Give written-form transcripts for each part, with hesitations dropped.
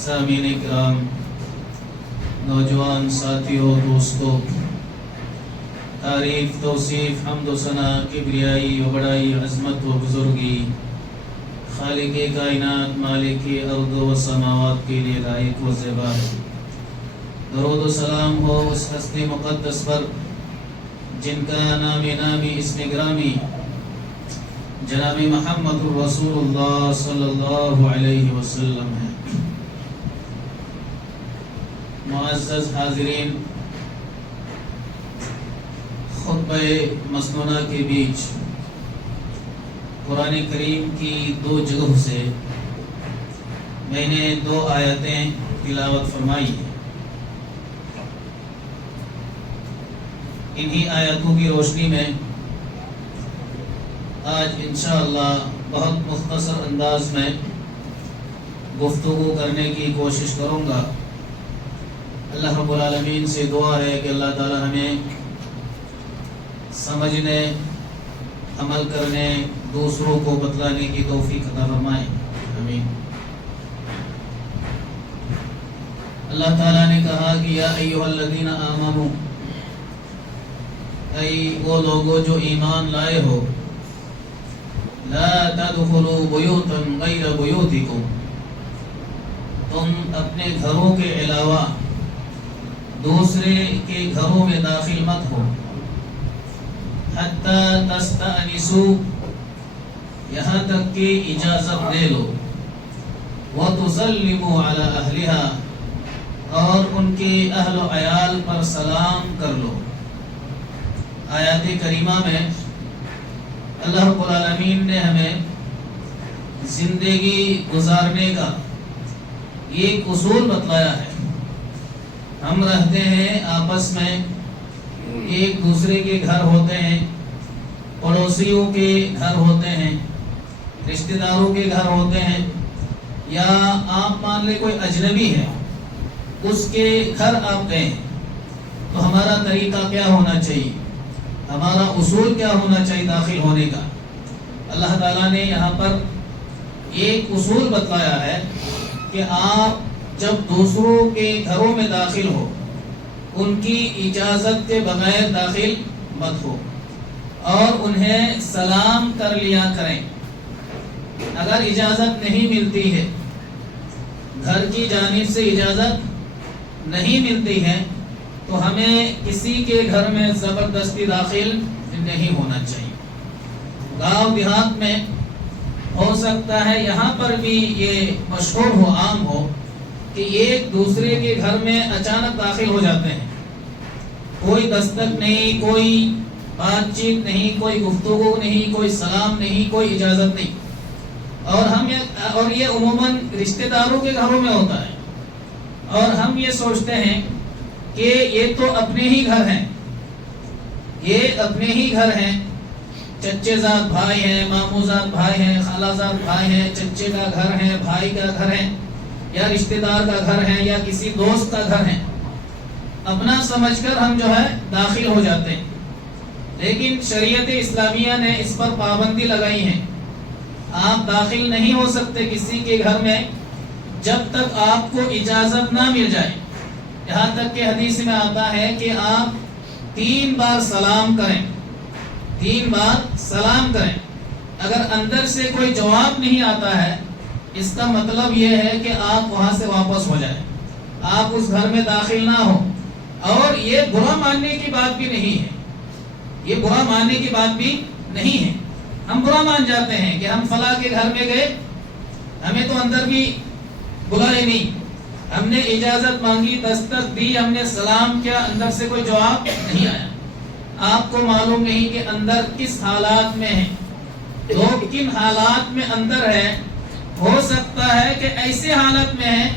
سامعین کرام، نوجوان ساتھیوں، دوستوں، تعریف، توصیف، حمد و ثنا، کبریائی و بڑائی، عظمت و بزرگی خالق کائنات، مالک ارض و سماوات کے لیے لائق و زیبا ہے۔ درود و سلام ہو اس ہستی مقدس پر جن کا نام نامی اسم گرامی جناب محمد رسول اللہ صلی اللہ علیہ وسلم ہے۔ معزز حاضرین، خطبہ مسنونہ کے بیچ قرآن کریم کی دو جگہوں سے میں نے 2 آیتیں تلاوت فرمائی ہیں۔ انہی آیتوں کی روشنی میں آج انشاءاللہ بہت مختصر انداز میں گفتگو کرنے کی کوشش کروں گا۔ اللہ رب العالمین سے دعا ہے کہ اللہ تعالی ہمیں سمجھنے، عمل کرنے، دوسروں کو بتلانے کی توفیق عطا فرمائے، آمین۔ اللہ تعالیٰ نے کہا کہ یا ایھا الذین آمنوا، اے وہ لوگو جو ایمان لائے ہو، لا تدخلوا بیوتا غیر بیوتکم، تم اپنے گھروں کے علاوہ دوسرے کے گھروں میں داخل مت ہو، حتی تستأنسوا، یہاں تک کہ اجازت لے لو، وتسلموا علی اہلہا، اور ان کے اہل و عیال پر سلام کر لو۔ آیات کریمہ میں اللہ رب العالمین نے ہمیں زندگی گزارنے کا ایک اصول بتلایا ہے۔ ہم رہتے ہیں آپس میں، ایک دوسرے کے گھر ہوتے ہیں، پڑوسیوں کے گھر ہوتے ہیں، رشتہ داروں کے گھر ہوتے ہیں، یا آپ مان لیں کوئی اجنبی ہے، اس کے گھر آپ گئے ہیں، تو ہمارا طریقہ کیا ہونا چاہیے، ہمارا اصول کیا ہونا چاہیے داخل ہونے کا؟ اللہ تعالیٰ نے یہاں پر ایک اصول بتلایا ہے کہ آپ جب دوسروں کے گھروں میں داخل ہو، ان کی اجازت کے بغیر داخل مت ہو، اور انہیں سلام کر لیا کریں۔ اگر اجازت نہیں ملتی ہے، گھر کی جانب سے اجازت نہیں ملتی ہے، تو ہمیں کسی کے گھر میں زبردستی داخل نہیں ہونا چاہیے۔ گاؤں دیہات میں ہو سکتا ہے یہاں پر بھی یہ مشہور ہو، عام ہو، کہ ایک دوسرے کے گھر میں اچانک داخل ہو جاتے ہیں، کوئی دستک نہیں، کوئی بات چیت نہیں، کوئی گفتگو نہیں، کوئی سلام نہیں، کوئی اجازت نہیں، اور یہ عموماً رشتہ داروں کے گھروں میں ہوتا ہے، اور ہم یہ سوچتے ہیں کہ یہ تو اپنے ہی گھر ہیں، یہ اپنے ہی گھر ہیں، چچے زاد بھائی ہیں، ماموں زاد بھائی ہیں، خالہ زاد بھائی ہیں، چچے کا گھر ہے، بھائی کا گھر ہے، یا رشتہ دار کا گھر ہے، یا کسی دوست کا گھر ہے، اپنا سمجھ کر ہم جو ہے داخل ہو جاتے ہیں۔ لیکن شریعت اسلامیہ نے اس پر پابندی لگائی ہے، آپ داخل نہیں ہو سکتے کسی کے گھر میں جب تک آپ کو اجازت نہ مل جائے۔ یہاں تک کہ حدیث میں آتا ہے کہ آپ 3 بار سلام کریں، 3 بار سلام کریں۔ اگر اندر سے کوئی جواب نہیں آتا ہے، اس کا مطلب یہ ہے کہ آپ وہاں سے واپس ہو جائیں، آپ اس گھر میں داخل نہ ہو۔ اور یہ برا ماننے کی بات بھی نہیں ہے، یہ برا ماننے کی بات بھی نہیں ہے۔ ہم برا مان جاتے ہیں کہ ہم فلاں کے گھر میں گئے، ہمیں تو اندر بھی بلائے نہیں، ہم نے اجازت مانگی، دستک دی، ہم نے سلام کیا، اندر سے کوئی جواب نہیں آیا۔ آپ کو معلوم نہیں کہ اندر کس حالات میں ہیں، لوگ کن حالات میں اندر ہیں۔ ہو سکتا ہے کہ ایسے حالت میں ہے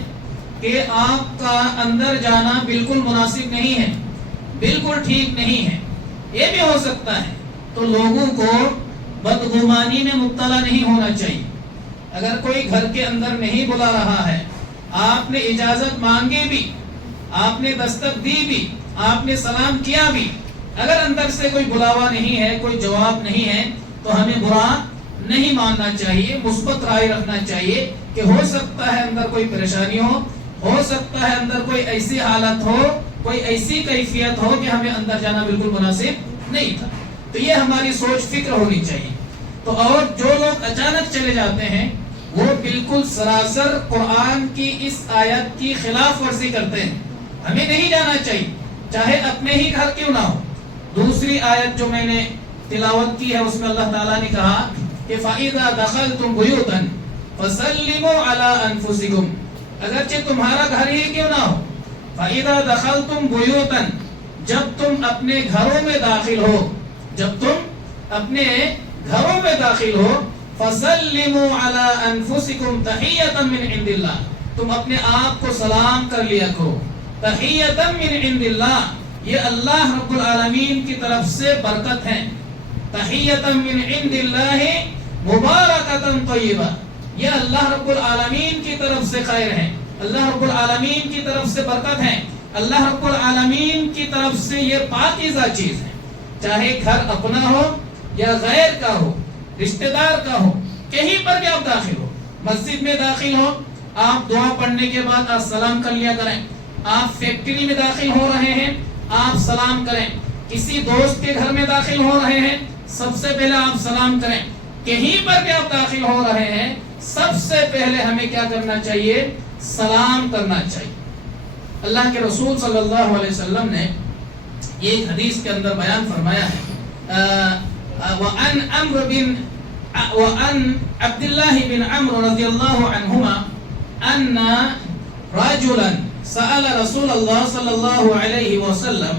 کہ آپ کا اندر جانا بالکل مناسب نہیں ہے، بالکل ٹھیک نہیں ہے، یہ بھی ہو سکتا ہے۔ تو لوگوں کو بدگمانی میں مبتلا نہیں ہونا چاہیے۔ اگر کوئی گھر کے اندر نہیں بلا رہا ہے، آپ نے اجازت مانگی بھی، آپ نے دستک دی بھی، آپ نے سلام کیا بھی، اگر اندر سے کوئی بلاوا نہیں ہے، کوئی جواب نہیں ہے، تو ہمیں برا نہیں ماننا چاہیے، مثبت رائے رکھنا چاہیے کہ ہو سکتا ہے اندر کوئی پریشانی ہو سکتا ہے اندر کوئی ایسی حالت ہو، کوئی ایسی کیفیت ہو کہ ہمیں اندر جانا بالکل مناسب نہیں تھا. تو یہ ہماری سوچ فکر ہونی چاہیے. تو اور جو لوگ اچانک چلے جاتے ہیں وہ بالکل سراسر قرآن کی اس آیت کی خلاف ورزی کرتے ہیں. ہمیں نہیں جانا چاہیے، چاہے اپنے ہی گھر کیوں نہ ہو. دوسری آیت جو میں نے تلاوت کی ہے اس میں اللہ تعالیٰ نے کہا کہ فَإِذَا دَخَلْتُمْ بُيُوتًا فَسَلِّمُوا عَلَىٰ أَنفُسِكُمْ، اگرچہ تمہارا گھر ہی کیوں نہ ہو. فَإِذَا دَخَلْتُمْ بُيُوتًا، جب تم اپنے گھروں میں داخل ہو، جب تم اپنے گھروں میں داخل ہو، فَسَلِّمُوا عَلَىٰ أَنفُسِكُمْ تَحِيَّةً مِّنْ عِندِ اللَّهِ، تم اپنے آپ کو سلام کر لیا کرو. تَحِيَّةً مِّنْ عِندِ اللَّهِ، یہ اللہ رب العالمین کی طرف سے برکت ہے. تحیۃ من عند اللہ مبارکۃ طیبہ، یہ اللہ رب العالمین کی طرف سے خیر ہے، اللہ رب العالمین کی طرف سے برکت ہے، اللہ رب العالمین کی طرف سے یہ پاکیزہ چیز ہے. چاہے گھر اپنا ہو یا غیر کا ہو، رشتہ دار کا ہو، کہیں پر بھی آپ داخل ہو، مسجد میں داخل ہو، آپ دعا پڑھنے کے بعد آپ سلام کر لیا کریں. آپ فیکٹری میں داخل ہو رہے ہیں، آپ سلام کریں. کسی دوست کے گھر میں داخل ہو رہے ہیں، سب سے پہلے آپ سلام کریں. کہیں پر بھی آپ داخل ہو رہے ہیں، سب سے پہلے ہمیں کیا کرنا چاہیے؟ سلام کرنا چاہیے. اللہ کے رسول صلی اللہ علیہ وسلم نے ایک حدیث کے اندر بیان فرمایا ہے، وَعَنْ عَبْدِ اللَّهِ بِنْ عَمْرُ رضی اللہ عنہما أَنَّ رَجُلًا سأل رسول اللہ صلی اللہ علیہ وسلم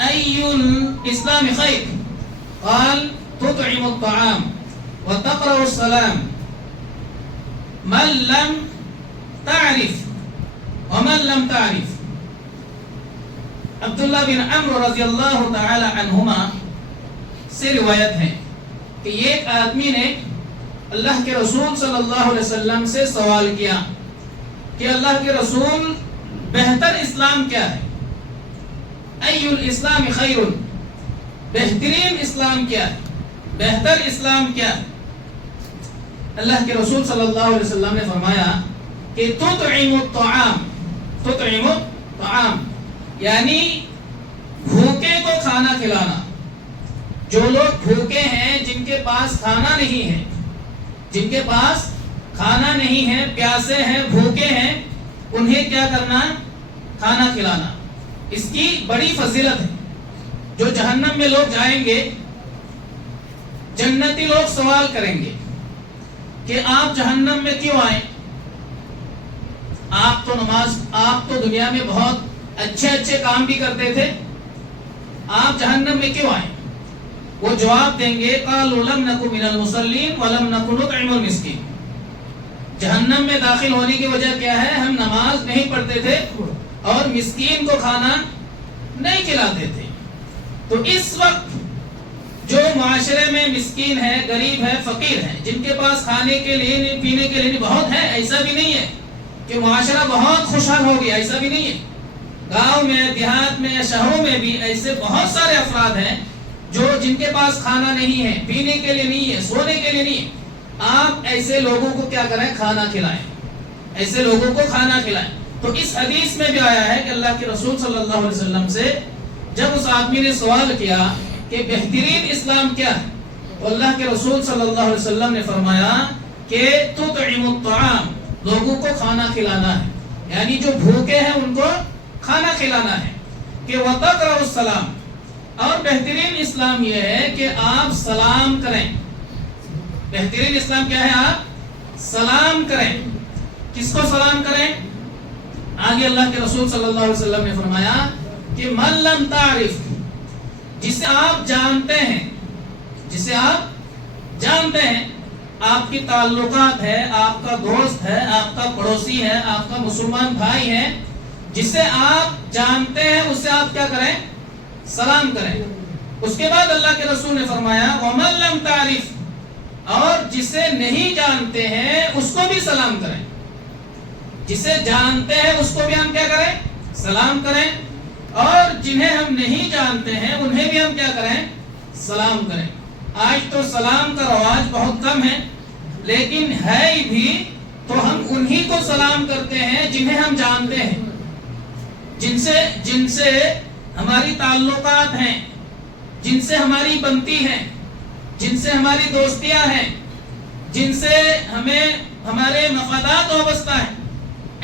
أي الإسلام خير؟ قال تطعم الطعام وتقرأ السلام من لم تعرف ومن لم تعرف. عبداللہ بن عمرو رضی اللہ تعالی عنہما سے روایت ہے کہ ایک آدمی نے اللہ کے رسول صلی اللہ علیہ وسلم سے سوال کیا کہ اللہ کے رسول بہتر اسلام کیا ہے؟ ای الاسلام خیر، بہترین اسلام کیا ہے، بہتر اسلام کیا ہے؟ اللہ کے رسول صلی اللہ علیہ وسلم نے فرمایا کہ تطعم الطعام، تطعم الطعام یعنی بھوکے کو کھانا کھلانا. جو لوگ بھوکے ہیں، جن کے پاس کھانا نہیں ہے، جن کے پاس کھانا نہیں ہے، پیاسے ہیں، بھوکے ہیں، انہیں کیا کرنا؟ کھانا کھلانا. اس کی بڑی فضیلت ہے. جو جہنم میں لوگ جائیں گے، جنتی لوگ سوال کریں گے کہ آپ جہنم میں کیوں آئے؟ آپ تو دنیا میں بہت اچھے کام بھی کرتے تھے، آپ جہنم میں کیوں آئے؟ وہ جواب دیں گے قالوا لم نکن من المصلین ولم نکن نطعم المسکین. جہنم میں داخل ہونے کی وجہ کیا ہے؟ ہم نماز نہیں پڑھتے تھے اور مسکین کو کھانا نہیں کھلاتے تھے. تو اس وقت جو معاشرے میں مسکین ہے، غریب ہے، فقیر ہے، جن کے پاس کھانے کے لیے نہیں، پینے کے لیے نہیں، بہت ہے، ایسا بھی نہیں ہے کہ معاشرہ بہت خوشحال ہو گیا، ایسا بھی نہیں ہے. گاؤں میں، دیہات میں، شہروں میں بھی ایسے بہت سارے افراد ہیں جو جن کے پاس کھانا نہیں ہے، پینے کے لیے نہیں ہے، سونے کے لیے نہیں ہے. آپ ایسے لوگوں کو کیا کریں؟ کھانا کھلائیں، ایسے لوگوں کو کھانا کھلائیں. تو اس حدیث میں بھی آیا ہے کہ اللہ کے رسول صلی اللہ علیہ وسلم سے جب اس آدمی نے سوال کیا کہ بہترین اسلام کیا ہے، تو اللہ کے رسول صلی اللہ علیہ وسلم نے فرمایا کہ تطعم الطعام، لوگوں کو کھانا کھلانا ہے، یعنی جو بھوکے ہیں ان کو کھانا کھلانا ہے. کہ وتقرأ السلام، اور بہترین اسلام یہ ہے کہ آپ سلام کریں. بہترین اسلام کیا ہے؟ آپ سلام کریں. کس کو سلام کریں؟ آگے اللہ کے رسول صلی اللہ علیہ وسلم نے فرمایا کہ من لم تعرف، جسے آپ جانتے ہیں، جسے آپ جانتے ہیں، آپ کی تعلقات ہے، آپ کا دوست ہے، آپ کا پڑوسی ہے، آپ کا مسلمان بھائی ہے، جسے آپ جانتے ہیں اسے آپ کیا کریں؟ سلام کریں. اس کے بعد اللہ کے رسول نے فرمایا وَمَن لَمْ تَعْرِفْ، اور جسے نہیں جانتے ہیں اس کو بھی سلام کریں. جسے جانتے ہیں اس کو بھی ہم کیا کریں؟ سلام کریں. اور جنہیں ہم نہیں جانتے ہیں انہیں بھی ہم کیا کریں؟ سلام کریں. آج تو سلام کا رواج بہت کم ہے، لیکن ہے بھی تو ہم انہی کو سلام کرتے ہیں جنہیں ہم جانتے ہیں، جن سے ہماری تعلقات ہیں، جن سے ہماری بنتی ہیں، جن سے ہماری دوستیاں ہیں، جن سے ہمارے مفادات وابستہ ہیں،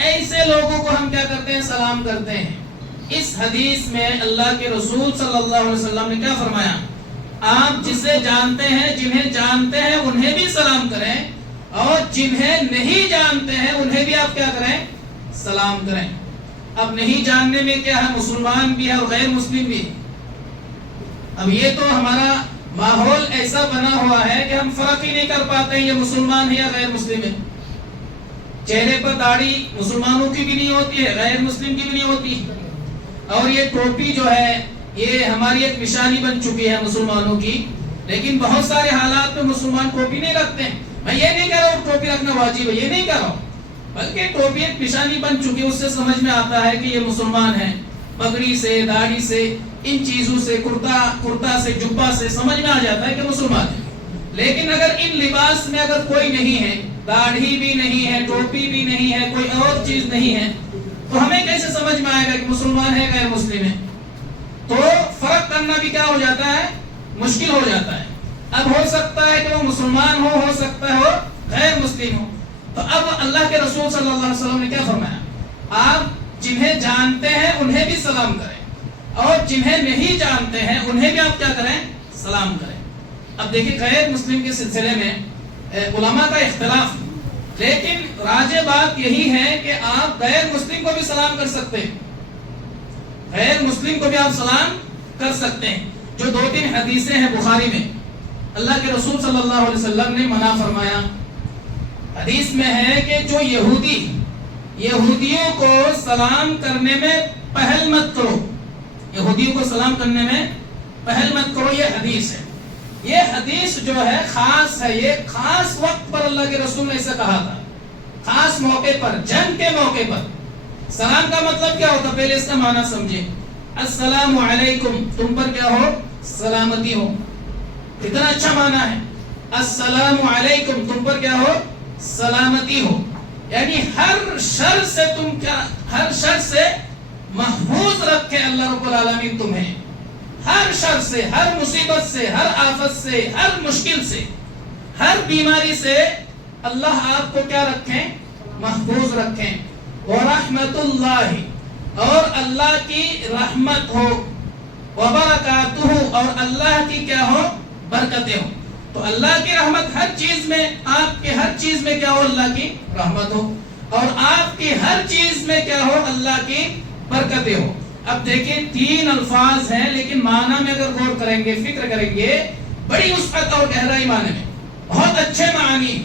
ایسے لوگوں کو ہم کیا کرتے ہیں؟ سلام کرتے ہیں۔ اس حدیث میں اللہ کے رسول صلی اللہ علیہ وسلم نے کیا فرمایا؟ آپ جسے جانتے ہیں، جنہیں جانتے ہیں انہیں بھی سلام کریں، اور جنہیں نہیں جانتے ہیں انہیں بھی آپ کیا کریں؟ سلام کریں۔ اب نہیں جاننے میں کیا ہے؟ مسلمان بھی ہے اور غیر مسلم بھی ہے۔ اب یہ تو ہمارا ماحول ایسا بنا ہوا ہے کہ ہم فرق ہی نہیں کر پاتے ہیں یہ مسلمان ہے یا غیر مسلم ہے۔ چہرے پر داڑھی مسلمانوں کی بھی نہیں ہوتی ہے، غیر مسلم کی بھی نہیں ہوتی، اور یہ ٹوپی جو ہے یہ ہماری ایک نشانی بن چکی ہے مسلمانوں کی، لیکن بہت سارے حالات میں مسلمان ٹوپی نہیں رکھتے ہیں۔ میں یہ نہیں کہہ رہا ہوں ٹوپی رکھنا واجب ہے، یہ نہیں کہہ رہا ہوں، بلکہ ٹوپی ایک نشانی بن چکی ہے، اس سے سمجھ میں آتا ہے کہ یہ مسلمان ہے۔ پگڑی سے، داڑھی سے، ان چیزوں سے، کرتا سے، جبہ سے سمجھ میں آ جاتا ہے کہ مسلمان ہے۔ لیکن اگر ان لباس میں اگر کوئی نہیں ہے، داڑھی بھی نہیں ہے، ٹوپی بھی نہیں ہے، کوئی اور چیز نہیں ہے، تو ہمیں کیسے سمجھ میں آئے گا کہ مسلمان ہے غیر مسلم ہے؟ تو فرق کرنا بھی کیا ہو جاتا ہے؟ مشکل ہو جاتا ہے۔ اب ہو سکتا ہے کہ وہ مسلمان ہو سکتا ہے وہ غیر مسلم ہو۔ تو اب اللہ کے رسول صلی اللہ علیہ وسلم نے کیا فرمایا؟ آپ جنہیں جانتے ہیں انہیں بھی سلام کریں، اور جنہیں نہیں جانتے ہیں انہیں بھی آپ کیا کریں؟ سلام کریں۔ اب دیکھیں غیر مسلم کے سلسلے میں علماء کا اختلاف، لیکن راجح بات یہی ہے کہ آپ غیر مسلم کو بھی سلام کر سکتے ہیں، غیر مسلم کو بھی آپ سلام کر سکتے ہیں۔ جو 2-3 حدیثیں ہیں بخاری میں، اللہ کے رسول صلی اللہ علیہ وسلم نے منع فرمایا۔ حدیث میں ہے کہ جو یہودیوں کو سلام کرنے میں پہل مت کرو، یہودیوں کو سلام کرنے میں پہل مت کرو، یہ حدیث ہے۔ یہ حدیث جو ہے خاص ہے، یہ خاص وقت پر اللہ کے رسول نے اسے کہا تھا، خاص موقع پر، جنگ کے موقع پر۔ سلام کا مطلب کیا ہوتا؟ پہلے اس کا معنی سمجھے۔ السلام علیکم، تم پر کیا ہو؟ سلامتی ہو۔ کتنا اچھا معنی ہے، السلام علیکم، تم پر کیا ہو؟ سلامتی ہو، یعنی ہر شر سے ہر شر سے محفوظ رکھے اللہ رب العالمین تمہیں، ہر شر سے، ہر مصیبت سے، ہر آفت سے، ہر مشکل سے، ہر بیماری سے اللہ آپ کو کیا رکھیں؟ محفوظ رکھیں۔ ورحمت اللہ، اور اللہ کی رحمت ہو، وبرکاتہ، اور اللہ کی کیا ہو؟ برکتیں ہو۔ تو اللہ کی رحمت ہر چیز میں، آپ کے ہر چیز میں کیا ہو؟ اللہ کی رحمت ہو، اور آپ کی ہر چیز میں کیا ہو؟ اللہ کی برکتیں ہو۔ اب دیکھیں 3 الفاظ ہیں، لیکن معنی میں اگر غور کریں گے، فکر کریں گے، بڑی وسعت اور گہرائی معنی میں، بہت اچھے معنی۔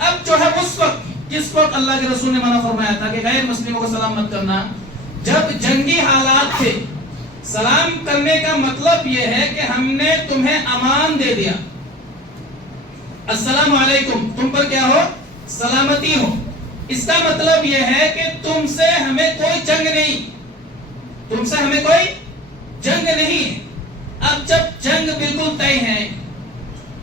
اب جو ہے اس وقت، جس وقت اللہ کے رسول نے منع فرمایا تھا کہ غیر مسلموں کو سلام مت کرنا، جب جنگی حالات تھے، سلام کرنے کا مطلب یہ ہے کہ ہم نے تمہیں امان دے دیا، السلام علیکم، تم پر کیا ہو؟ سلامتی ہو۔ اس کا مطلب یہ ہے کہ تم سے ہمیں کوئی جنگ نہیں، تم سے ہمیں کوئی جنگ نہیں۔ اب جب جنگ بالکل طے ہے،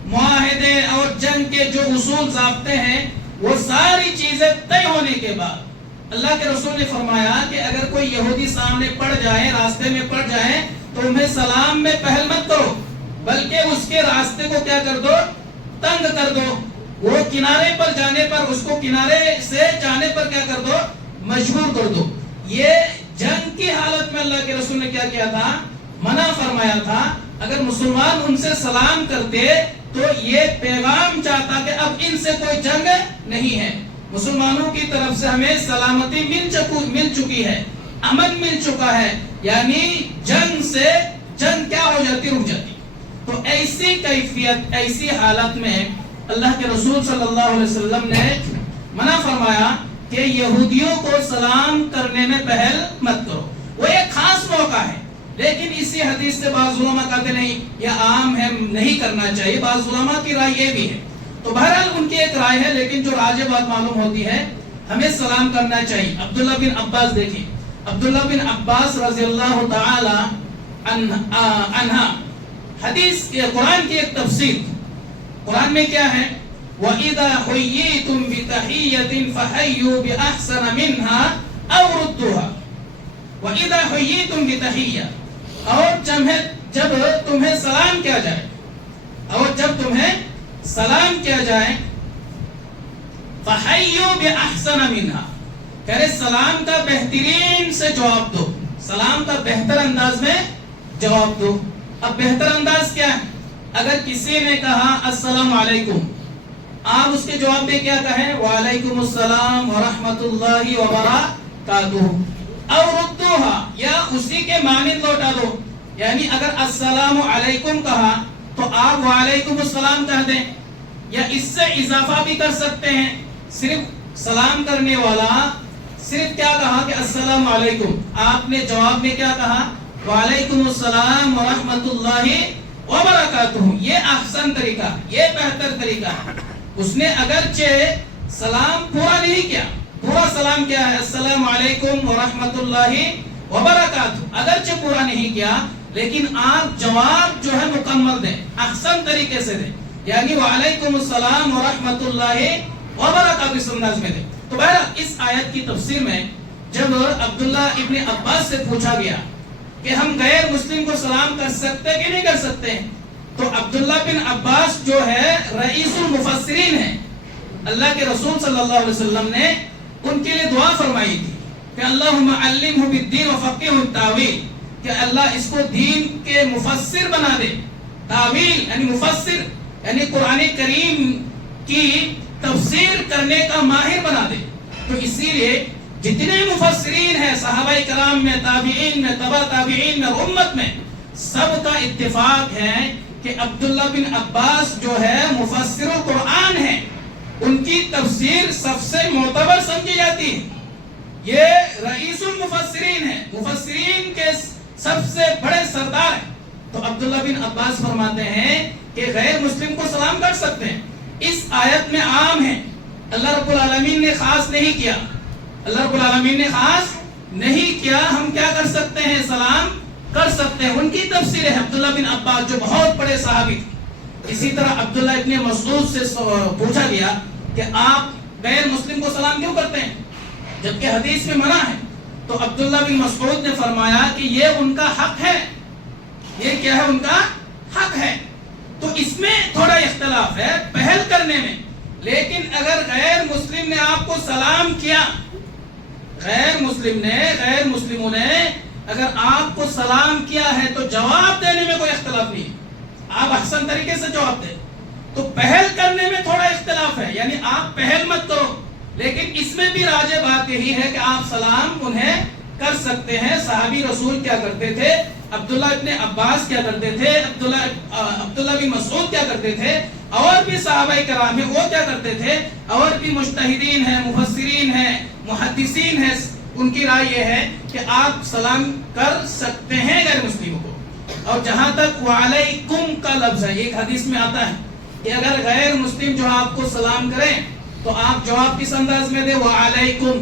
معاہدے اور جنگ کے جو اصول ضابطے ہیں وہ ساری چیزیں طے ہونے کے بعد اللہ کے رسول نے فرمایا کہ اگر کوئی یہودی سامنے پڑ جائے، راستے میں پڑ جائے، تو انہیں سلام میں پہل مت کرو، بلکہ اس کے راستے کو کیا کر دو؟ تنگ کر دو۔ وہ کنارے پر جانے پر، اس کو کنارے سے جانے پر کیا کر دو؟ مجبور کر دو۔ یہ جنگ کی حالت میں اللہ کے رسول نے کیا کیا تھا؟ منع فرمایا تھا۔ اگر مسلمان ان سے سلام کرتے تو یہ پیغام چاہتا کہ اب ان سے کوئی جنگ نہیں ہے، مسلمانوں کی طرف سے ہمیں سلامتی مل چکی ہے، امن مل چکا ہے، یعنی جنگ کیا ہو جاتی؟ رک جاتی۔ تو ایسی کیفیت، ایسی حالت میں اللہ کے رسول صلی اللہ علیہ وسلم نے منع فرمایا کہ یہودیوں کو سلام کرنے میں پہل مت کرو۔ وہ ایک خاص موقع ہے، لیکن اسی حدیث سے بعض علماء کہتے نہیں یہ عام ہے، نہیں کرنا چاہیے۔ بعض علماء کی رائے یہ بھی ہے۔ تو بہرحال ان کی ایک رائے ہے، لیکن جو راجح بات معلوم ہوتی ہے ہمیں سلام کرنا چاہیے۔ عبداللہ بن عباس دیکھیں، عبداللہ بن عباس رضی اللہ تعالی عنہ حدیث قرآن کی ایک تفسیر، قرآن میں کیا ہے؟ وَإِذَا حُيِّيتُم بِتَحِيَّةٍ فَحَيُّوا بِأَحْسَنَ مِنْهَا أَوْ رُدُّوهَا وَإِذَا حُيِّيتُم بِتَحِيَّةٍ، اور جب تمہیں سلام کیا جائے، اور جب تمہیں سلام کیا جائے، فَحَيُّوا بِأَحْسَنَ مِنْهَا، کہہ رہے سلام کا بہترین سے جواب دو، سلام کا بہتر انداز میں جواب دو۔ اب بہتر انداز کیا ہے؟ اگر کسی نے کہا السلام علیکم، آپ اس کے جواب میں کیا کہیں؟ وعلیکم السلام ورحمۃ اللہ وبرکاتہ، او ردوها، یا اسی کے مانند لوٹا دو، یعنی اگر السلام علیکم کہا تو آپ وعلیکم السلام کہہ دیں، یا اس سے اضافہ بھی کر سکتے ہیں، صرف سلام کرنے والا صرف کیا کہا کہ السلام علیکم، آپ نے جواب میں کیا کہا؟ وعلیکم السلام ورحمۃ اللہ وبرکاتہ، یہ احسن طریقہ، یہ بہتر طریقہ ہے۔ اس نے اگرچہ سلام پورا نہیں کیا، پورا سلام کیا ہے السلام علیکم ورحمۃ اللہ وبرکاتہ، اگرچہ پورا نہیں کیا، لیکن آپ جواب جو ہے مکمل دیں، احسن طریقے سے دیں، یعنی وعلیکم السلام ورحمۃ اللہ وبرکاتہ اس انداز میں دیں۔ تو بہرحال اس آیت کی تفسیر میں جب عبداللہ ابن عباس سے پوچھا گیا کہ ہم غیر مسلم کو سلام کر سکتے کہ نہیں کر سکتے، تو عبداللہ بن عباس جو ہے رئیس المفسرین ہیں، اللہ کے رسول صلی اللہ علیہ وسلم نے ان کے لیے دعا فرمائی تھی کہ اللہم علمہ بالدین وفقہہ التاویل، کہ اللہ اس کو دین کے مفسر بنا دے، تاویل یعنی مفسر یعنی قرآن کریم کی تفسیر کرنے کا ماہر بنا دے۔ تو اسی لیے جتنے مفسرین ہیں صحابہ کرام میں، تابعین میں، تبع تابعین میں، امت میں، سب کا اتفاق ہے کہ عبداللہ بن عباس جو ہے مفسر القرآن ہیں، ان کی تفسیر سب سے معتبر سمجھی جاتی ہے، یہ رئیس المفسرین ہیں، مفسرین کے سب سے بڑے سردار ہیں۔ تو عبداللہ بن عباس فرماتے ہیں کہ غیر مسلم کو سلام کر سکتے ہیں، اس آیت میں عام ہے، اللہ رب العالمین نے خاص نہیں کیا، اللہ رب العالمین نے خاص نہیں کیا، ہم کیا کر سکتے ہیں؟ سلام کر سکتے ہیں۔ ان کی تفسیر ہے عبداللہ بن عباس جو بہت بڑے صحابی تھے۔ اسی طرح عبداللہ ابن مسعود سے پوچھا گیا کہ آپ غیر مسلم کو سلام کیوں کرتے ہیں جبکہ حدیث میں منع ہے، تو عبداللہ بن مسعود نے فرمایا کہ یہ ان کا حق ہے، یہ کیا ہے؟ ان کا حق ہے۔ تو اس میں تھوڑا اختلاف ہے پہل کرنے میں، لیکن اگر غیر مسلم نے آپ کو سلام کیا، غیر مسلموں نے اگر آپ کو سلام کیا ہے تو جواب دینے میں کوئی اختلاف نہیں، آپ احسن طریقے سے جواب دیں۔ تو پہل کرنے میں تھوڑا اختلاف ہے، یعنی آپ پہل مت کرو، لیکن اس میں بھی راجح بات یہی ہے کہ آپ سلام انہیں کر سکتے ہیں۔ صحابی رسول کیا کرتے تھے؟ عبداللہ ابن عباس کیا کرتے تھے؟ عبداللہ بن مسعود کیا کرتے تھے؟ اور بھی صحابہ کرام ہیں وہ کیا کرتے تھے؟ اور بھی مجتہدین ہیں، مفسرین ہیں، محدثین ہیں، ان کی رائے یہ ہے کہ آپ سلام کر سکتے ہیں غیر مسلموں کو۔ اور جہاں تک وعلیکم کا لفظ ہے، ایک حدیث میں آتا ہے کہ اگر غیر مسلم جو آپ کو سلام کریں تو آپ جواب کس انداز میں دیں؟ وعلیکم۔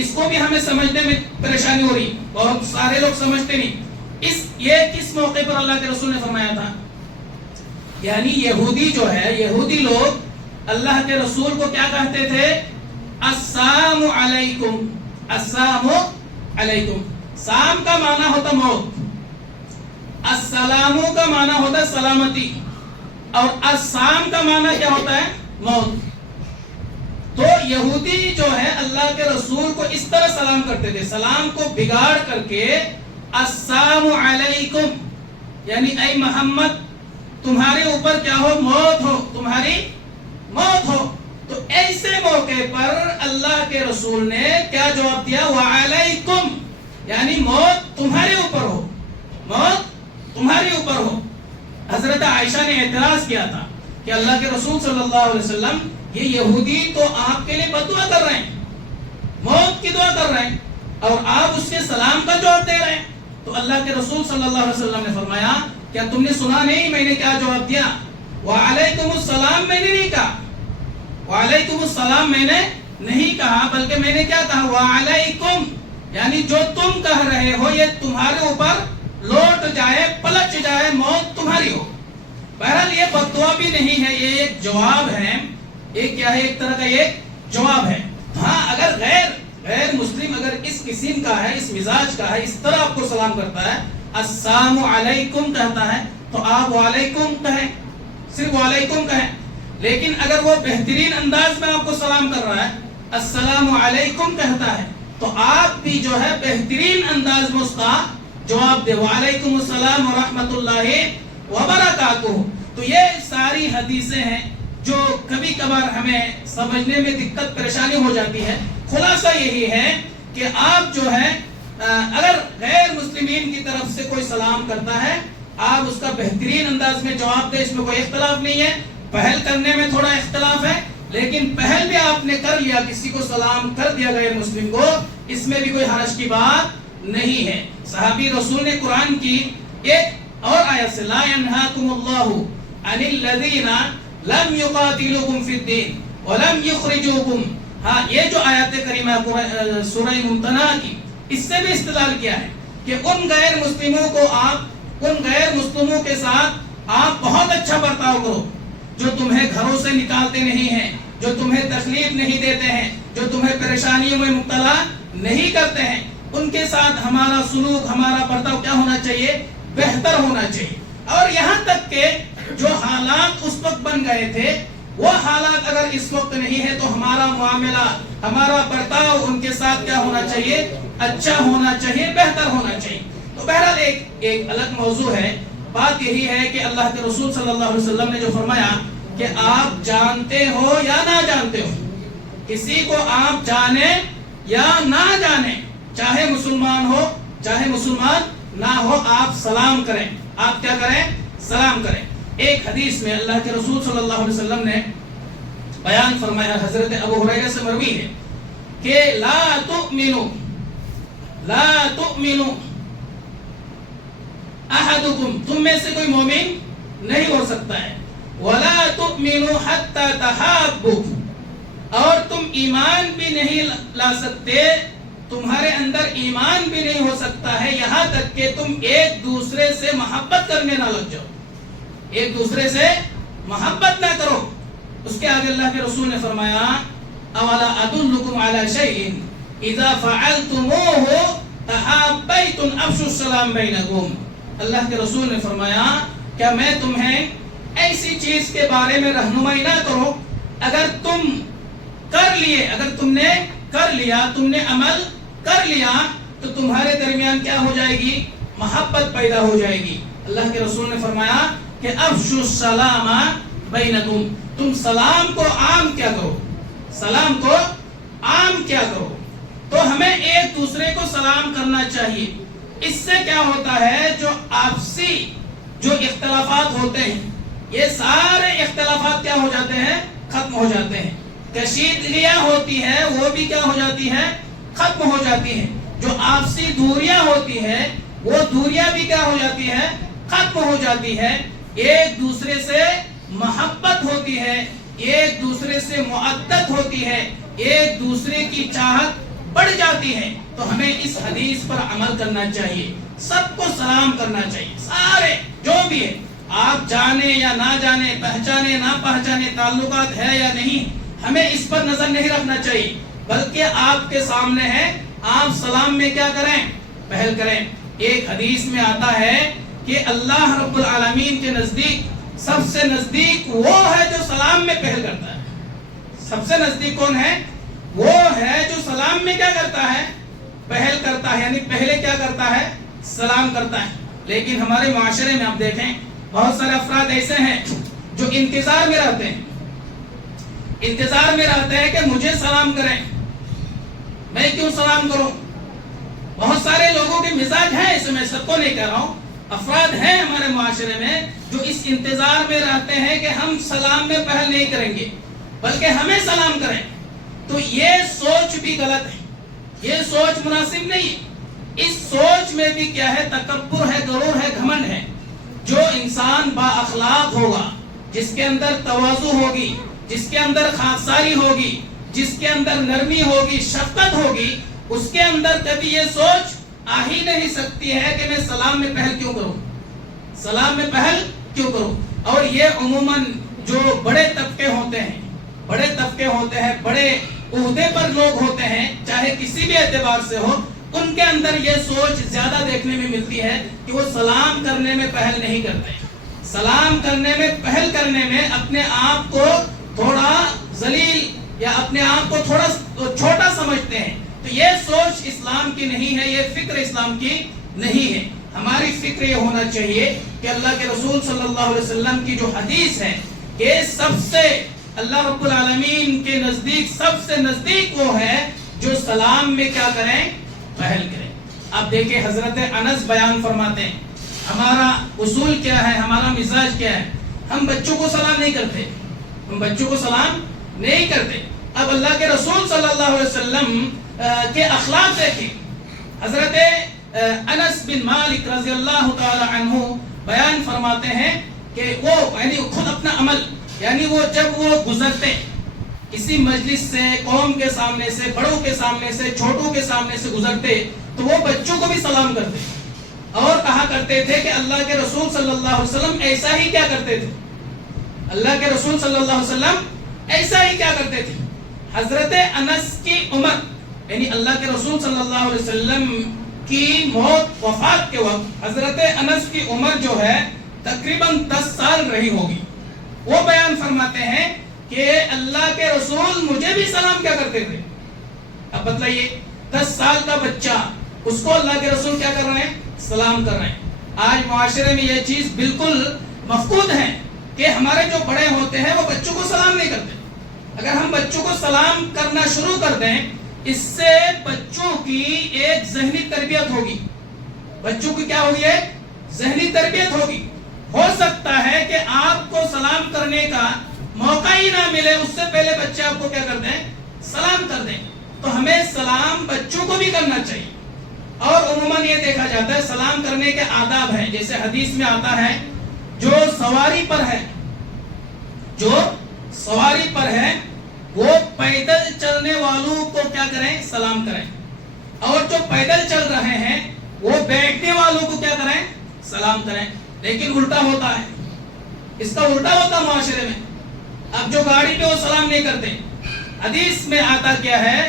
اس کو بھی ہمیں سمجھنے میں پریشانی ہو رہی، بہت سارے لوگ سمجھتے نہیں۔ یہ کس موقع پر اللہ کے رسول نے فرمایا تھا؟ یعنی یہودی جو ہے، یہودی لوگ اللہ کے رسول کو کیا کہتے تھے؟ السلام علیکم، السلام علیکم۔ سام کا معنی ہوتا موت، السلام کا معنی ہوتا سلامتی، اور السام کا معنی کیا ہوتا ہے؟ موت۔ تو یہودی جو ہے اللہ کے رسول کو اس طرح سلام کرتے تھے، سلام کو بگاڑ کر کے السلام علیکم، یعنی اے محمد تمہارے اوپر کیا ہو؟ موت ہو، تمہاری موت ہو۔ تو ایسے موقع پر اللہ کے رسول نے کیا جواب دیا؟ وعلیکم، یعنی موت تمہارے اوپر ہو، موت تمہارے اوپر ہو۔ حضرت عائشہ نے اعتراض کیا تھا کہ اللہ کے رسول صلی اللہ علیہ وسلم یہ یہودی تو آپ کے لیے بددعا کر رہے ہیں، موت کی دعا کر رہے ہیں، اور آپ اس کے سلام کا جواب دے رہے ہیں۔ تو اللہ کے رسول صلی اللہ علیہ وسلم نے فرمایا کیا تم نے سنا نہیں میں نے کیا جواب دیا؟ وعلیکم السلام میں نے نہیں کہا، وعلیکم السلام میں نے نہیں کہا، بلکہ میں نے کیا کہا؟ وعلیکم، یعنی جو تم کہہ رہے ہو یہ تمہارے اوپر لوٹ جائے پلٹ جائے موت تمہاری ہو. بہرحال یہ بددعا بھی نہیں ہے, یہ ایک جواب ہے. یہ کیا ہے؟ ایک طرح کا ایک جواب ہے. ہاں اگر غیر مسلم اگر اس قسم کا ہے, اس مزاج کا ہے, اس طرح آپ کو سلام کرتا ہے, السلام علیکم کہتا ہے, تو آپ وعلیکم کہیں, صرف وعلیکم کہیں. لیکن اگر وہ بہترین انداز میں آپ کو سلام کر رہا ہے, السلام علیکم کہتا ہے, تو آپ بھی جو ہے بہترین انداز میں اس کا جواب دے, وعلیکم السلام ورحمۃ اللہ وبرکاتہ. تو یہ ساری حدیثیں ہیں جو کبھی کبھار ہمیں سمجھنے میں دقت پریشانی ہو جاتی ہے. خلاصہ یہی ہے کہ آپ جو ہے اگر غیر مسلمین کی طرف سے کوئی سلام کرتا ہے, آپ اس کا بہترین انداز میں جواب دیں, اس میں کوئی اختلاف نہیں ہے. پہل کرنے میں تھوڑا اختلاف ہے, لیکن پہل بھی آپ نے کر لیا, کسی کو سلام کر دیا غیر مسلم کو, اس میں بھی کوئی حرج کی بات نہیں ہے. صحابی رسول نے قرآن کی ایک اور آیت سے لا ينهاكم الله عن الذين لم يقاتلوكم في الدين ولم يخرجوكم. ہاں یہ جو آیات کریمہ سورہ ممتنع کی, اس سے بھی استدلال کیا ہے کہ ان غیر مسلموں کو آپ, ان غیر مسلموں کے ساتھ آپ بہت اچھا برتاؤ کرو, جو تمہیں گھروں سے نکالتے نہیں ہیں, جو تمہیں تکلیف نہیں دیتے ہیں, جو تمہیں پریشانیوں میں مبتلا نہیں کرتے ہیں, ان کے ساتھ ہمارا سلوک, ہمارا برتاؤ کیا ہونا چاہیے؟ بہتر ہونا چاہیے. اور یہاں تک کہ جو حالات اس وقت بن گئے تھے, وہ حالات اگر اس وقت نہیں ہے تو ہمارا معاملہ, ہمارا برتاؤ ان کے ساتھ کیا ہونا چاہیے؟ اچھا ہونا چاہیے, بہتر ہونا چاہیے. تو بہرحال ایک الگ موضوع ہے. بات یہی ہے کہ اللہ کے رسول صلی اللہ علیہ وسلم نے جو فرمایا کہ آپ جانتے ہو یا نہ جانتے ہو, کسی کو آپ جانے یا نہ جانے, چاہے مسلمان ہو چاہے مسلمان نہ ہو, آپ سلام کریں. آپ کیا کریں؟ سلام کریں. ایک حدیث میں اللہ کے رسول صلی اللہ علیہ وسلم نے بیان فرمایا, حضرت ابو ہریرہ سے مروی ہے کہ لا تؤمنوا احدکم, تم میں سے کوئی مومن نہیں ہو سکتا ہے, ولا تؤمنوا حتى تحابوا, اور تم ایمان بھی نہیں لا سکتے, تمہارے اندر ایمان بھی نہیں ہو سکتا ہے یہاں تک کہ تم ایک دوسرے سے محبت کرنے نہ لگ جاؤ, ایک دوسرے سے محبت نہ کرو. اس کے آگے اللہ کے رسول نے فرمایا اولا ادلکم علی شیء اذا فعلتموه تحابیتم افشوا السلام بینکم. اللہ کے رسول نے فرمایا کیا میں تمہیں ایسی چیز کے بارے میں رہنمائی نہ کروں, اگر تم کر لیے, اگر تم نے کر لیا, تم نے عمل کر لیا, تو تمہارے درمیان کیا ہو جائے گی؟ محبت پیدا ہو جائے گی. اللہ کے رسول نے فرمایا کہ افشوا السلام بینکم, تم سلام کو عام کیا کرو, سلام کو عام کیا کرو. تو ہمیں ایک دوسرے کو سلام کرنا چاہیے. اس سے کیا ہوتا ہے, جو آپسی جو اختلافات ہوتے ہیں, یہ سارے اختلافات کیا ہو جاتے ہیں؟ ختم ہو جاتے ہیں. کشیدگیاں ہوتی ہے وہ بھی کیا ہو جاتی ہے؟ ختم ہو جاتی ہیں. جو آپسی دوریاں ہوتی ہیں وہ دوریاں بھی کیا ہو جاتی ہے؟ ختم ہو جاتی ہے. ایک دوسرے سے محبت ہوتی ہے, ایک دوسرے سے مودت ہوتی ہے, ایک دوسرے کی چاہت بڑھ جاتی ہے. تو ہمیں اس حدیث پر عمل کرنا چاہیے, سب کو سلام کرنا چاہیے, سارے جو بھی ہے, آپ جانے یا نہ جانے, پہچانے نہ پہچانے, تعلقات ہے یا نہیں, ہمیں اس پر نظر نہیں رکھنا چاہیے, بلکہ آپ کے سامنے ہے, آپ سلام میں کیا کریں؟ پہل کریں. ایک حدیث میں آتا ہے کہ اللہ رب العالمین کے نزدیک سب سے نزدیک وہ ہے جو سلام میں پہل کرتا ہے. سب سے نزدیک کون ہے؟ وہ ہے جو سلام میں کیا کرتا ہے؟ پہل کرتا ہے, یعنی پہلے کیا کرتا ہے؟ سلام کرتا ہے. لیکن ہمارے معاشرے میں آپ دیکھیں بہت سارے افراد ایسے ہیں جو انتظار میں رہتے ہیں, انتظار میں رہتے ہیں کہ مجھے سلام کریں, میں کیوں سلام کروں. بہت سارے لوگوں کے مزاج ہیں, اس میں سب کو نہیں کہہ رہا ہوں, افراد ہیں ہمارے معاشرے میں جو اس انتظار میں رہتے ہیں کہ ہم سلام میں پہل نہیں کریں گے بلکہ ہمیں سلام کریں. تو یہ سوچ بھی غلط ہے, یہ سوچ مناسب نہیں. اس سوچ میں بھی کیا ہے؟ تکبر ہے, غرور ہے, گھمنڈ ہے. جو انسان با اخلاق ہوگا, جس کے اندر تواضع ہوگی, جس کے اندر خاکساری ہوگی, جس کے اندر نرمی ہوگی, شفقت ہوگی, اس کے اندر کبھی یہ سوچ آ ہی نہیں سکتی ہے کہ میں سلام میں پہل کیوں کروں، سلام میں پہل کیوں کروں۔ اور یہ عموماً جو بڑے طبقے ہوتے ہیں، بڑے طبقے ہوتے ہیں، بڑے عہدے پر لوگ ہوتے ہیں، چاہے کسی بھی اعتبار سے ہو، ان کے اندر یہ سوچ زیادہ دیکھنے میں ملتی ہے کہ وہ سلام کرنے میں پہل نہیں کرتے، سلام کرنے میں پہل کرنے میں اپنے آپ کو تھوڑا ذلیل یا اپنے آپ کو تھوڑا چھوٹا سمجھتے ہیں۔ تو یہ سوچ اسلام کی نہیں ہے، یہ فکر اسلام کی نہیں ہے۔ ہماری فکر یہ ہونا چاہیے کہ اللہ کے رسول صلی اللہ علیہ وسلم کی جو حدیث ہے کہ سب سے اللہ رب العالمین کے نزدیک سب سے نزدیک وہ ہے جو سلام میں کیا کریں، پہل کریں۔ اب دیکھیں حضرت انس بیان فرماتے ہیں ہمارا اصول کیا ہے، ہمارا مزاج کیا ہے، ہم بچوں کو سلام نہیں کرتے، ہم بچوں کو سلام نہیں کرتے۔ اب اللہ کے رسول صلی اللہ علیہ وسلم کے اخلاق دیکھیں، حضرت انس بن مالک رضی اللہ تعالی عنہ بیان فرماتے ہیں کہ وہ یعنی خود اپنا عمل، یعنی وہ جب وہ گزرتے کسی مجلس سے، قوم کے سامنے سے، بڑوں کے سامنے سے، چھوٹوں کے سامنے سے گزرتے تو وہ بچوں کو بھی سلام کرتے اور کہا کرتے تھے کہ اللہ کے رسول صلی اللہ علیہ وسلم ایسا ہی کیا کرتے تھے، اللہ کے رسول صلی اللہ علیہ وسلم ایسا ہی کیا کرتے تھے۔ حضرت انس کی عمر یعنی اللہ کے رسول صلی اللہ علیہ وسلم کی موت وفات کے وقت حضرت انس کی عمر جو ہے تقریباً 10 سال رہی ہوگی۔ وہ بیان فرماتے ہیں کہ اللہ کے رسول مجھے بھی سلام کیا کرتے تھے۔ اب بتلائیے 10 سال کا بچہ، اس کو اللہ کے رسول کیا کر رہے ہیں، سلام کر رہے ہیں۔ آج معاشرے میں یہ چیز بالکل مفقود ہے کہ ہمارے جو بڑے ہوتے ہیں وہ بچوں کو سلام نہیں کرتے۔ اگر ہم بچوں کو سلام کرنا شروع کر دیں، اس سے بچوں کی ایک ذہنی تربیت ہوگی، بچوں کی کیا ہوگی، ایک ذہنی تربیت ہوگی۔ ہو سکتا ہے کہ آپ کو سلام کرنے کا موقع ہی نہ ملے، اس سے پہلے بچے آپ کو کیا کر دیں، سلام کر دیں۔ تو ہمیں سلام بچوں کو بھی کرنا چاہیے۔ اور عموماً یہ دیکھا جاتا ہے سلام کرنے کے آداب ہیں، جیسے حدیث میں آتا ہے جو سواری پر ہے، جو سواری پر ہے وہ پیدل چلنے والوں کو کیا کریں، سلام کریں، اور جو پیدل چل رہے ہیں وہ بیٹھنے والوں کو کیا کریں، سلام کریں۔ لیکن الٹا ہوتا ہے، اس کا الٹا ہوتا معاشرے میں۔ اب جو گاڑی پہ وہ سلام نہیں کرتے، حدیث میں آتا کیا ہے،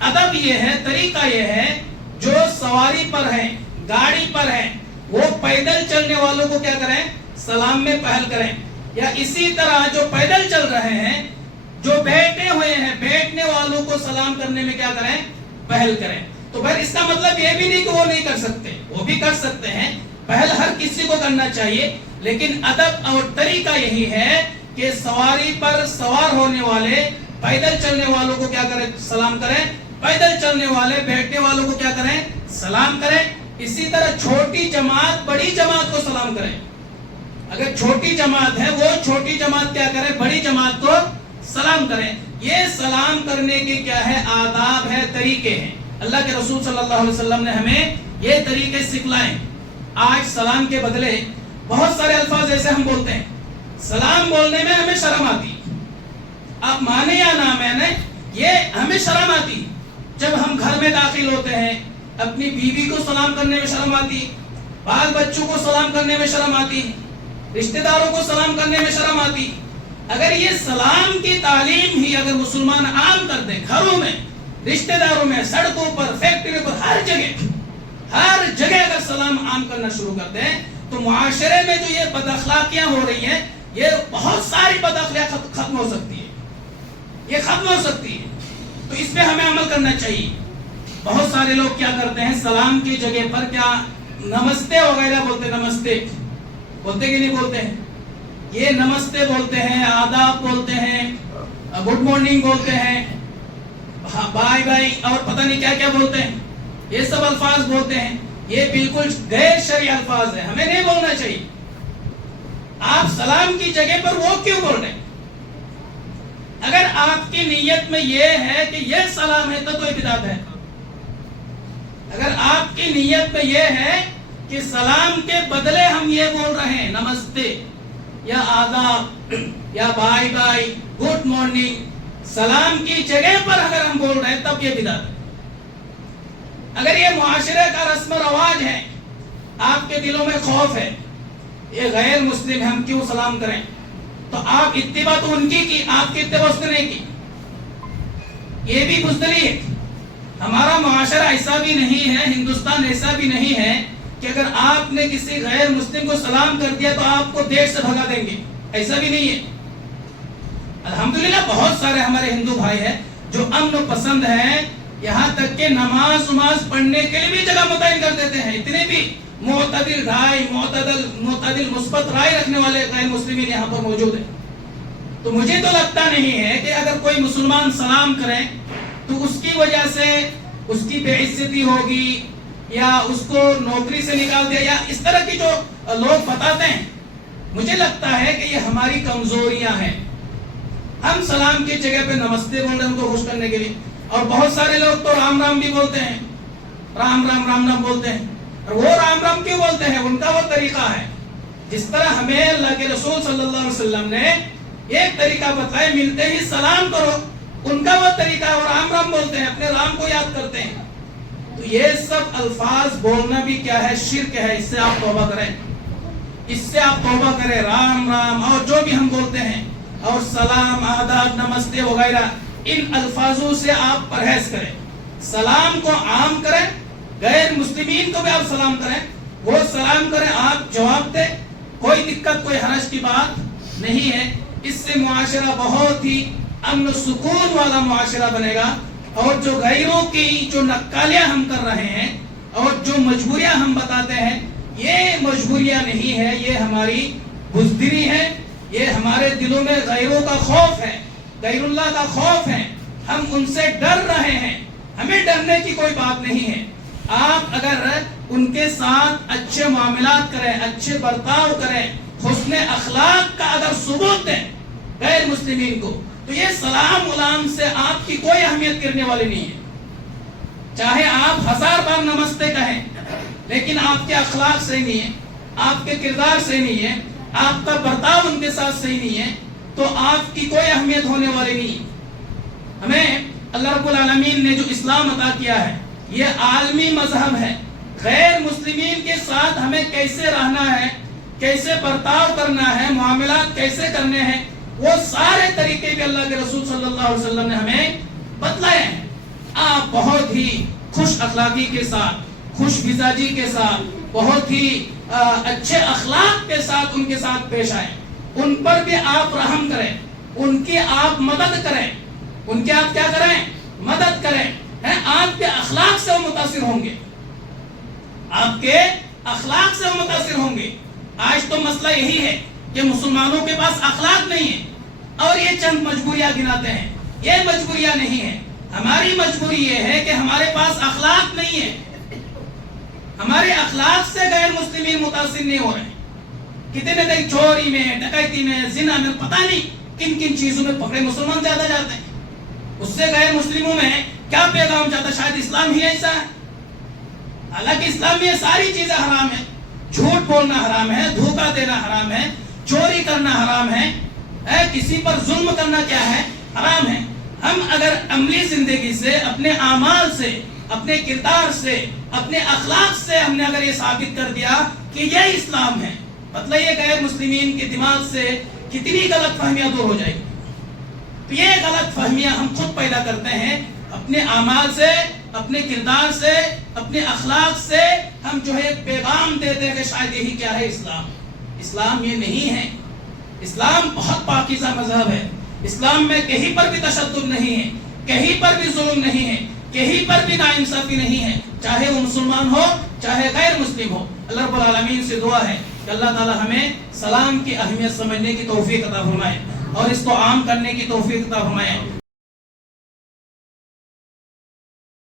ادب یہ ہے، طریقہ یہ ہے جو سواری پر ہے، گاڑی پر ہے، وہ پیدل چلنے والوں کو کیا کریں، سلام میں پہل کریں۔ یا اسی طرح جو پیدل چل رہے ہیں، جو بیٹھے ہوئے ہیں، بیٹھنے والوں کو سلام کرنے میں کیا کریں، پہل کریں۔ تو پھر اس کا مطلب یہ بھی نہیں کہ وہ نہیں کر سکتے، وہ بھی کر سکتے ہیں، پہل ہر کسی کو کرنا چاہیے۔ لیکن ادب اور طریقہ یہی ہے کہ سواری پر سوار ہونے والے پیدل چلنے والوں کو کیا کریں، سلام کریں، پیدل چلنے والے بیٹھنے والوں کو کیا کریں، سلام کریں۔ اسی طرح چھوٹی جماعت بڑی جماعت کو سلام کریں۔ اگر چھوٹی جماعت ہے وہ چھوٹی جماعت کیا کرے، بڑی جماعت کو سلام کریں۔ یہ سلام کرنے کے کیا ہے، آداب ہے، طریقے ہیں۔ اللہ کے رسول صلی اللہ علیہ وسلم نے ہمیں یہ طریقے سکھلائے۔ آج سلام کے بدلے بہت سارے الفاظ ایسے ہم بولتے ہیں، سلام بولنے میں ہمیں شرم آتی، آپ مانے یا نہ مانے، یہ ہمیں شرم آتی۔ جب ہم گھر میں داخل ہوتے ہیں، اپنی بیوی کو سلام کرنے میں شرم آتی، بال بچوں کو سلام کرنے میں شرم آتی، رشتہ داروں کو سلام کرنے میں شرم آتی۔ اگر یہ سلام کی تعلیم ہی اگر مسلمان عام کر دیں، گھروں میں، رشتہ داروں میں، سڑکوں پر، فیکٹری پر، ہر جگہ اگر سلام عام کرنا شروع کر دیں، تو معاشرے میں جو یہ بد اخلاقیاں ہو رہی ہیں، یہ بہت ساری بد اخلاقیاں ختم ہو سکتی ہے، یہ ختم ہو سکتی ہے۔ تو اس پہ ہمیں عمل کرنا چاہیے۔ بہت سارے لوگ کیا کرتے ہیں، سلام کی جگہ پر کیا نمستے وغیرہ بولتے، نمستے بولتے کہ نہیں بولتے ہیں، یہ نمستے بولتے ہیں، آداب بولتے ہیں، گڈ مارننگ بولتے ہیں، بائی بائی اور پتہ نہیں کیا کیا بولتے ہیں، یہ سب الفاظ بولتے ہیں۔ یہ بالکل غیر شرعی الفاظ ہیں، ہمیں نہیں بولنا چاہیے۔ آپ سلام کی جگہ پر وہ کیوں بول رہے ہیں؟ اگر آپ کی نیت میں یہ ہے کہ یہ سلام ہے تو کوئی بدعت ہے۔ اگر آپ کی نیت میں یہ ہے کہ سلام کے بدلے ہم یہ بول رہے ہیں نمستے یا آداب یا بائی بائی، گڈ مارننگ، سلام کی جگہ پر اگر ہم بول رہے ہیں تب یہ بدعت ہے۔ اگر یہ معاشرے کا رسم و رواج ہے، آپ کے دلوں میں خوف ہے، یہ غیر مسلم ہے ہم کیوں سلام کریں، تو آپ اتباع تو ان کی آپ کی اتباع اس نے نہیں کی. یہ بھی بزدلی ہے. ہمارا معاشرہ ایسا بھی نہیں ہے، ہندوستان ایسا بھی نہیں ہے کہ اگر آپ نے کسی غیر مسلم کو سلام کر دیا تو آپ کو دیش سے بھگا دیں گے، ایسا بھی نہیں ہے. الحمدللہ بہت سارے ہمارے ہندو بھائی ہیں جو امن پسند ہیں، یہاں تک کہ نماز پڑھنے کے لیے بھی جگہ متعین کر دیتے ہیں. اتنے بھی معتدل رائے، معتدل مثبت رائے رکھنے والے غیر مسلمین یہاں پر موجود ہیں. تو مجھے تو لگتا نہیں ہے کہ اگر کوئی مسلمان سلام کرے تو اس کی وجہ سے اس کی بے عزتی ہوگی یا اس کو نوکری سے نکال دیا یا اس طرح کی جو لوگ بتاتے ہیں. مجھے لگتا ہے کہ یہ ہماری کمزوریاں ہیں. ہم سلام کی جگہ پہ نمستے بول رہے ہیں ان کو خوش کرنے کے لیے، اور بہت سارے لوگ تو رام رام بھی بولتے ہیں، رام رام رام رام بولتے ہیں. اور وہ رام رام کیوں بولتے ہیں؟ ان کا وہ طریقہ ہے. جس طرح ہمیں اللہ کے رسول صلی اللہ علیہ وسلم نے ایک طریقہ بتایا، ملتے ہی سلام کرو، ان کا وہ طریقہ ہے، وہ رام رام بولتے ہیں، اپنے رام کو یاد کرتے ہیں. تو یہ سب الفاظ بولنا بھی کیا ہے؟ شرک ہے. اس سے آپ توبہ کریں، اس سے آپ توبہ کریں. رام رام اور جو بھی ہم بولتے ہیں، اور سلام، آداب، نمستے وغیرہ، ان الفاظوں سے آپ پرہیز کریں. سلام کو عام کریں، غیر مسلمین کو بھی آپ سلام کریں، وہ سلام کریں، آپ جواب دیں، کوئی دقت کوئی حرج کی بات نہیں ہے. اس سے معاشرہ بہت ہی امن و سکون والا معاشرہ بنے گا. اور جو غیروں کی جو نکالیاں ہم کر رہے ہیں اور جو مجبوریاں ہم بتاتے ہیں، یہ مجبوریاں نہیں ہے، یہ ہماری بزدلی ہے. یہ ہمارے دلوں میں غیروں کا خوف ہے، غیر اللہ کا خوف ہے. ہم ان سے ڈر رہے ہیں. ہمیں ڈرنے کی کوئی بات نہیں ہے. آپ اگر ان کے ساتھ اچھے معاملات کریں، اچھے برتاؤ کریں، حسن اخلاق کا اگر ثبوت دیں غیر مسلمین کو، تو یہ سلام غلام سے آپ کی کوئی اہمیت کرنے والی نہیں ہے. چاہے آپ 1000 بار نمستے کہیں، لیکن آپ کے اخلاق صحیح نہیں ہے، آپ کے کردار صحیح نہیں ہے، آپ کا برتاؤ ان کے ساتھ صحیح نہیں ہے، تو آپ کی کوئی اہمیت ہونے والی نہیں ہے. ہمیں اللہ رب العالمین نے جو اسلام عطا کیا ہے، یہ عالمی مذہب ہے. غیر مسلمین کے ساتھ ہمیں کیسے رہنا ہے، کیسے برتاؤ کرنا ہے، معاملات کیسے کرنے ہیں، وہ سارے طریقے بھی اللہ کے رسول صلی اللہ علیہ وسلم نے ہمیں بتلائے ہیں. آپ بہت ہی خوش اخلاقی کے ساتھ، خوش مزاجی کے ساتھ، بہت ہی اچھے اخلاق کے ساتھ ان کے ساتھ پیش آئیں. ان پر بھی آپ رحم کریں، ان کی آپ مدد کریں، ان کے آپ کیا کریں؟ مدد کریں. آپ کے اخلاق سے وہ متاثر ہوں گے، آپ کے اخلاق سے وہ متاثر ہوں گے. آج تو مسئلہ یہی ہے کہ مسلمانوں کے پاس اخلاق نہیں ہے اور یہ چند مجبوریاں گناتے ہیں. یہ مجبوریاں نہیں ہیں. ہماری مجبوری یہ ہے کہ ہمارے پاس اخلاق نہیں ہے. ہمارے اخلاق سے غیر مسلمین متاثر نہیں ہو رہے ہیں. کتنے دن چوری میں، ڈکیتی میں، زنا میں، پتہ نہیں کن کن چیزوں میں پکڑے مسلمان زیادہ جاتے ہیں. اس سے غیر مسلموں میں کیا پیغام جاتا ہے؟ شاید اسلام ہی ایسا ہے. حالانکہ اسلام میں یہ ساری چیزیں حرام ہیں. جھوٹ بولنا حرام ہے، دھوکہ دینا حرام ہے، چوری کرنا حرام ہے، کسی پر ظلم کرنا کیا ہے؟ حرام ہے. ہم اگر عملی زندگی سے، اپنے اعمال سے، اپنے کردار سے، اپنے اخلاق سے ہم نے اگر یہ ثابت کر دیا کہ یہ اسلام ہے، مطلب یہ غیر مسلمین کے دماغ سے کتنی غلط فہمیاں دور ہو جائیں گی. تو یہ غلط فہمیاں ہم خود پیدا کرتے ہیں اپنے اعمال سے، اپنے کردار سے، اپنے اخلاق سے. ہم جو ہے ایک پیغام دیتے ہیں کہ شاید یہی کیا ہے اسلام. اسلام یہ نہیں ہے. اسلام بہت پاکیزہ مذہب ہے. اسلام میں کہیں پر بھی تشدد نہیں ہے، کہیں پر بھی ظلم نہیں ہے، کہیں پر بھی ناانصافی نہیں ہے، چاہے وہ مسلمان ہو چاہے غیر مسلم ہو. اللہ رب العالمین سے دعا ہے کہ اللہ تعالی ہمیں سلام کی اہمیت سمجھنے کی توفیق عطا فرمائے اور اس کو عام کرنے کی توفیق عطا فرمائے.